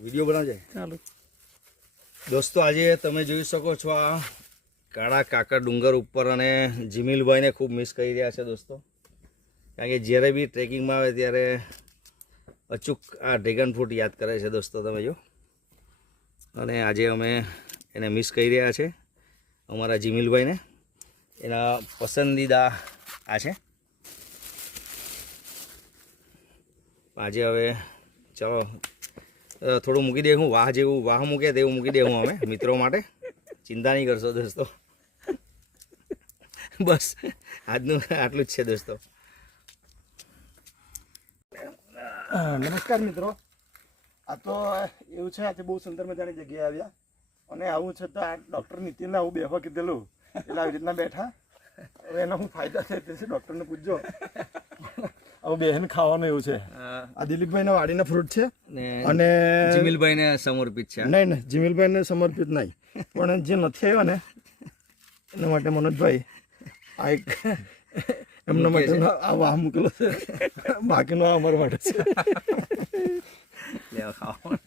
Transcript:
Video બનાવજે ચાલો દોસ્તો, આજે તમે જોઈ શકો છો આ કાળા કાકર ડુંગર ઉપર અને જીમિલભાઈને ખૂબ મિસ કરી રહ્યા છે દોસ્તો. કારણ કે જ્યારે બી ટ્રેકિંગમાં આવે ત્યારે અચૂક આ ડ્રેગન ફ્રૂટ યાદ કરે છે દોસ્તો, તમે જો. અને આજે અમે એને મિસ કરી રહ્યા છે, અમારા જીમિલભાઈને. એના પસંદીદા આ છે. આજે હવે ચલો થોડું મૂકી દે, હું વાહ જેવું વાહ મૂકે તેવું મૂકી દે હું અમે મિત્રો માટે. ચિંતા નહીં કરશો દોસ્તો. બસ આજનું આટલું જ છે દોસ્તો. નમસ્કાર મિત્રો. આ તો એવું છે, આજે બહુ સુંદર મજાની જગ્યાએ આવ્યા અને આવું છે તો આ ડૉક્ટર નીતિનને આવું બેહવા કીધેલું એટલે આવી રીતના બેઠા. હવે એના શું ફાયદા છે તે ડૉક્ટરને પૂછજો. હવે બેન ખાવાનું એવું છે. આ દિલીપભાઈના વાડીના ફ્રૂટ છે અને જીમિલભાઈને સમર્પિત છે. નહીં, જીમિલભાઈને સમર્પિત નહીં, પણ જે નથી આવ્યો ને એના માટે મનોજભાઈ આ એક એમના માટે આ વાહ મૂકેલો છે, બાકીનો અમારા માટે છે. લેવા ખાવા